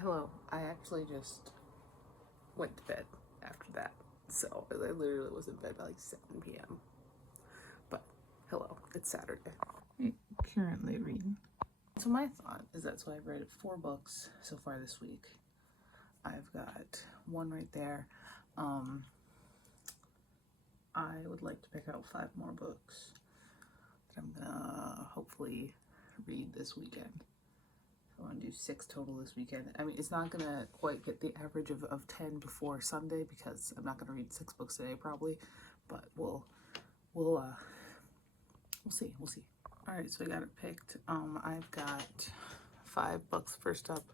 Hello, I actually just went to bed after that. So I literally was in bed by like 7 p.m. But hello, it's Saturday. I'm currently reading. So my thought is that I've read 4 books so far this week. I've got one right there. I would like to pick out 5 more books that I'm gonna hopefully read this weekend. I want to do 6 total this weekend. I mean, it's not gonna quite get the average of 10 before Sunday because I'm not gonna read 6 books today probably, but we'll see. All right, so I got it picked. I've got 5 books. First up,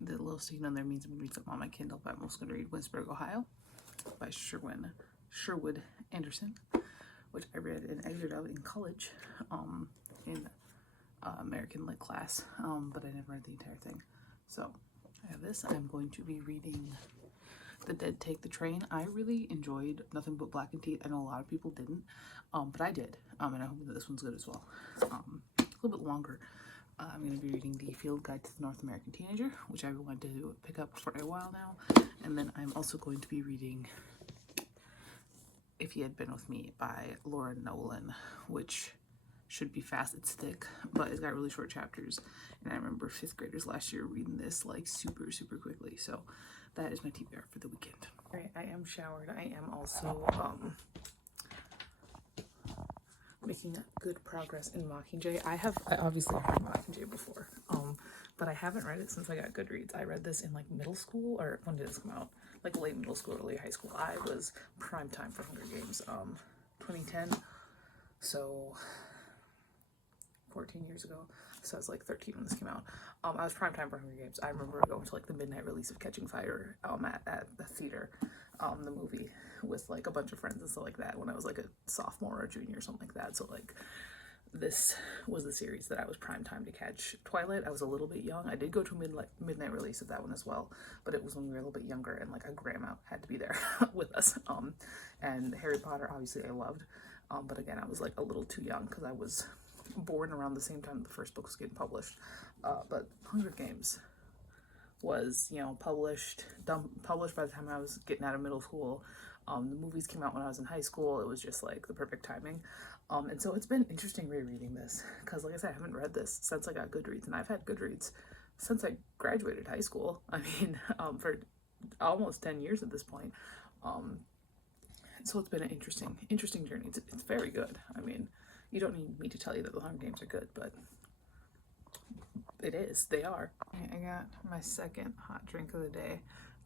the little sticky note there means I'm gonna read something on my Kindle, but I'm also gonna read Winsburg, Ohio by Sherwood Anderson, which I read an excerpt of in college, in American Lit class, but I never read the entire thing. So I have this. I'm going to be reading The Dead Take the Train. I really enjoyed Nothing But Black and Teeth. I know a lot of people didn't, but I did, and I hope that this one's good as well. A little bit longer. I'm going to be reading The Field Guide to the North American Teenager, which I wanted to pick up for a while now, and then I'm also going to be reading If He Had Been With Me by Laura Nolan, which should be fast. It's thick, but it's got really short chapters, and I remember 5th graders last year reading this like super quickly. So that is my TBR for the weekend. All right, I am showered. I am also making good progress in Mockingjay. I obviously read Mockingjay before, but I haven't read it since I got Goodreads. I read this in like middle school, or when did this come out? Like late middle school, early high school. I was prime time for Hunger Games, 2010. So 14 years ago, so I was like 13 when this came out. I was prime time for Hunger Games. I remember going to like the midnight release of Catching Fire at the theater, the movie, with like a bunch of friends and stuff like that when I was like a sophomore or junior or something like that. So like this was the series that I was prime time to catch. Twilight, I was a little bit young. I did go to a midnight release of that one as well, but it was when we were a little bit younger and like a grandma had to be there with us. And Harry Potter, obviously I loved, but again, I was like a little too young because I was born around the same time the first book was getting published. But Hunger Games was, published by the time I was getting out of middle school. The movies came out when I was in high school. It was just like the perfect timing. And so it's been interesting rereading this because, like I said, I haven't read this since I got Goodreads, and I've had Goodreads since I graduated high school. I mean, for almost 10 years at this point. So it's been an interesting journey. It's very good. I mean, you don't need me to tell you that the Hunger Games are good, but it is. They are. I got my second hot drink of the day,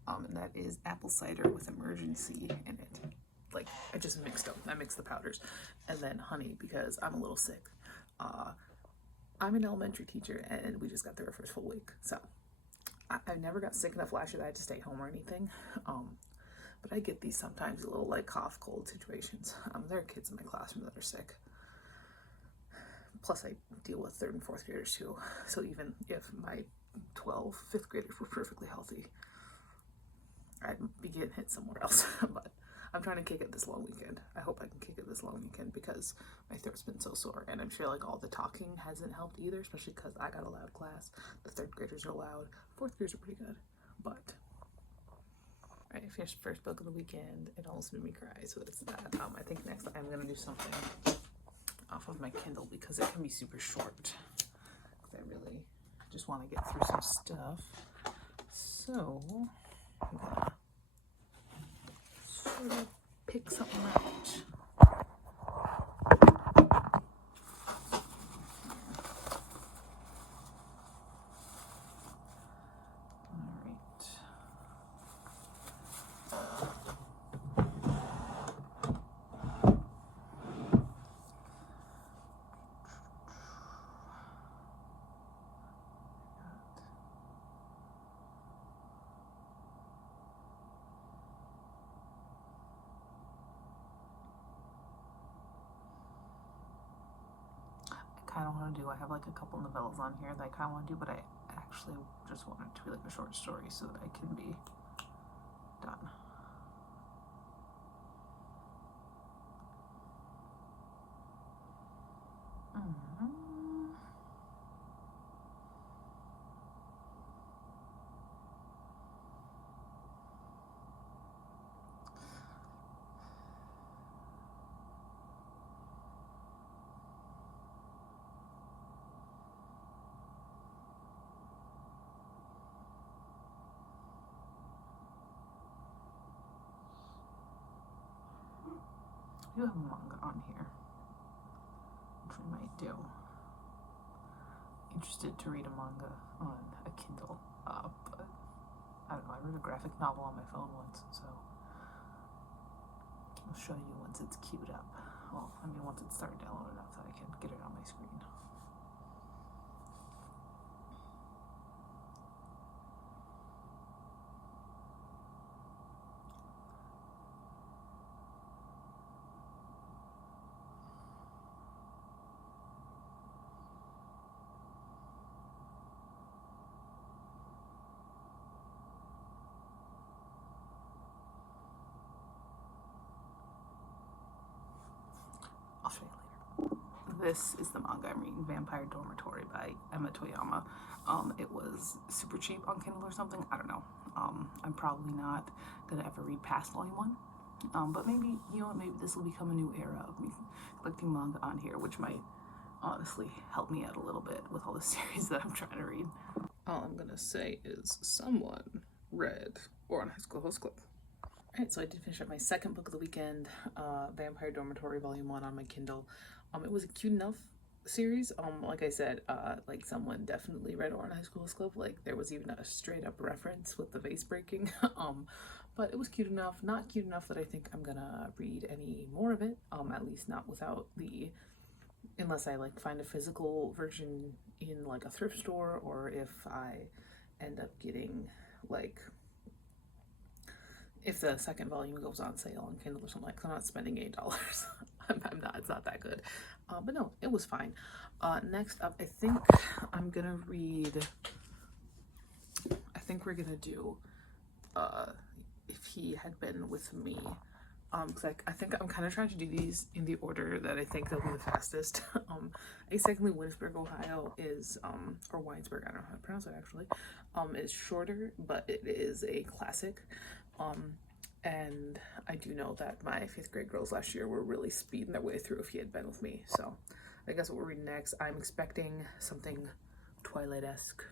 and that is apple cider with Emergency in it. Like, I just mixed them. I mixed the powders, and then honey because I'm a little sick. I'm an elementary teacher, and we just got through our first full week, so I never got sick enough last year that I had to stay home or anything. But I get these sometimes, a little like cough, cold situations. There are kids in my classroom that are sick. Plus I deal with 3rd and 4th graders too. So even if my 5th graders were perfectly healthy, I'd be getting hit somewhere else. But I'm trying to kick it this long weekend. I hope I can kick it this long weekend because my throat's been so sore. And I'm sure like all the talking hasn't helped either, especially because I got a loud class. The 3rd graders are loud. 4th graders are pretty good. But I finished the first book of the weekend. It almost made me cry, so it's that. I think next I'm gonna do something off of my Kindle because it can be super short. I really just want to get through some stuff. So I'm gonna sort of pick something out. Kind of want to do. I have like a couple novellas on here that I kind of want to do, but I actually just want it to be like a short story so that I can be done. I do have a manga on here, which we might do. Interested to read a manga on a Kindle, but I don't know, I read a graphic novel on my phone once, so I'll show you once it's queued up. Well, I mean, once it's started downloading up, so I can get it on my screen. I'll show you later. This is the manga I'm reading, Vampire Dormitory by Emma Toyama. It was super cheap on Kindle or something. I don't know. I'm probably not gonna ever read past volume 1. But maybe, you know what, maybe this will become a new era of me collecting manga on here, which might honestly help me out a little bit with all the series that I'm trying to read. All I'm gonna say is someone read Ouran High School Host Club. Alright, so I did finish up my second book of the weekend, Vampire Dormitory Volume 1 on my Kindle. It was a cute enough series. Like I said, like someone definitely read Ouran High School Host Club. Like there was even a straight up reference with the vase breaking. But it was cute enough, not cute enough that I think I'm gonna read any more of it. At least not without unless I like find a physical version in like a thrift store, or if I end up getting like, if the second volume goes on sale on Kindle or something, like, I'm not spending $8. I'm not, it's not that good. But no, it was fine. Next up, I think I'm gonna read, we're gonna do, If He Had Been With Me. Cause I think I'm kind of trying to do these in the order that I think they'll be the fastest. I secondly, Winsburg, Ohio is, or Winesburg, I don't know how to pronounce it actually, is shorter, but it is a classic. And I do know that my 5th grade girls last year were really speeding their way through If He Had Been With Me. So I guess what we're reading next, I'm expecting something Twilight-esque,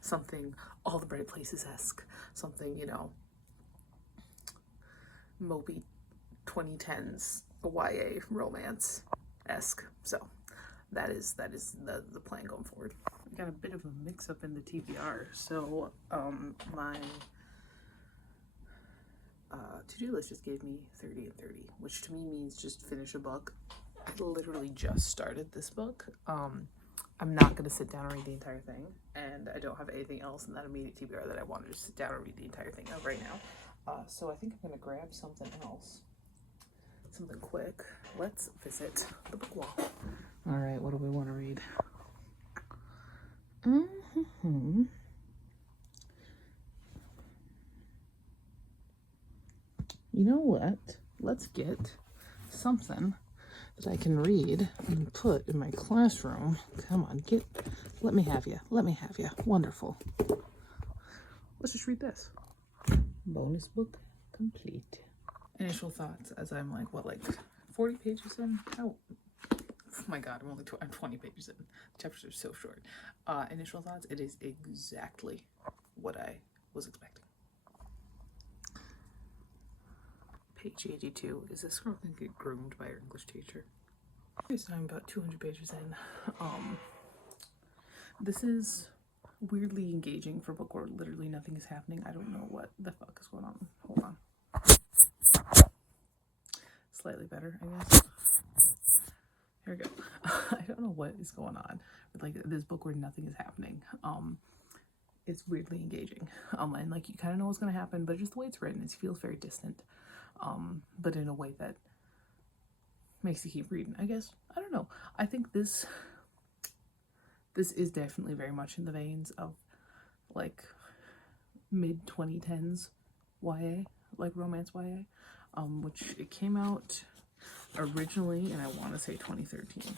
something All the Bright Places-esque, something, you know, Moby 2010s YA romance-esque. So that is the plan going forward. I got a bit of a mix up in the TBR. So my to-do list just gave me 30 and 30, which to me means just finish a book. I literally just started this book. I'm not gonna sit down and read the entire thing, and I don't have anything else in that immediate TBR that I want to just sit down and read the entire thing of right now. So I think I'm gonna grab something else, something quick. Let's visit the book wall. All right, what do we want to read? You know what? Let's get something that I can read and put in my classroom. Come on, let me have you. Let me have you. Wonderful. Let's just read this. Bonus book complete. Initial thoughts as I'm like, what, like 40 pages in? Oh my god, I'm 20 pages in. The chapters are so short. Initial thoughts, it is exactly what I was expecting. Page 82. Is this girl gonna get groomed by her English teacher? So I'm about 200 pages in. This is weirdly engaging for a book where literally nothing is happening. I don't know what the fuck is going on. Hold on. Slightly better, I guess. Here we go. I don't know what is going on with like this book where nothing is happening. It's weirdly engaging. And like you kind of know what's gonna happen, but just the way it's written, it feels very distant. But in a way that makes you keep reading, I guess. I don't know. I think this is definitely very much in the veins of like mid 2010s YA, like romance YA, which it came out originally, and I want to say 2013.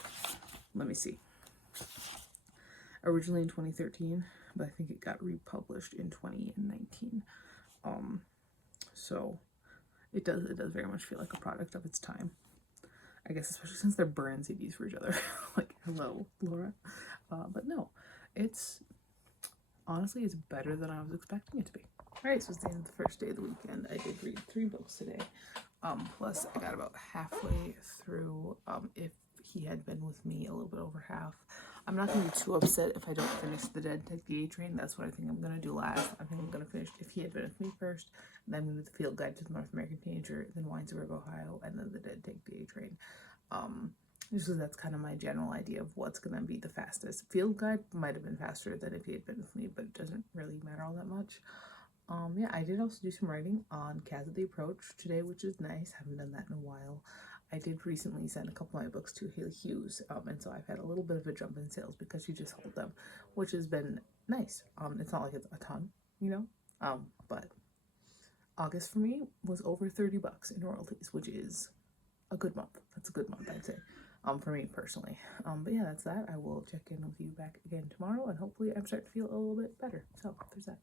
Let me see. Originally in 2013, but I think it got republished in 2019. So it does very much feel like a product of its time. I guess especially since they're brand CDs for each other. Like, hello, Laura. But no, honestly, it's better than I was expecting it to be. Alright, so it's the end of the first day of the weekend. I did read 3 books today. Plus I got about halfway through. If he had been with me, a little bit over half. I'm not gonna be too upset if I don't finish The Dead Take the A Train. That's what I think I'm gonna do last. I think I'm gonna finish If He Had Been With Me first, then move The Field Guide to the North American Teenager, then Winesburg, Ohio, and then The Dead Take the A Train. Just because that's kind of my general idea of what's gonna be the fastest. Field Guide might have been faster than If He Had Been With Me, but it doesn't really matter all that much. Yeah, I did also do some writing on Cats of the Approach today, which is nice. Haven't done that in a while. I did recently send a couple of my books to Haley Hughes, and so I've had a little bit of a jump in sales because she just sold them, which has been nice. It's not like it's a ton, but August for me was over $30 in royalties, which is a good month. That's a good month, I'd say, for me personally. But yeah, that's that. I will check in with you back again tomorrow, and hopefully I'm starting to feel a little bit better. So there's that.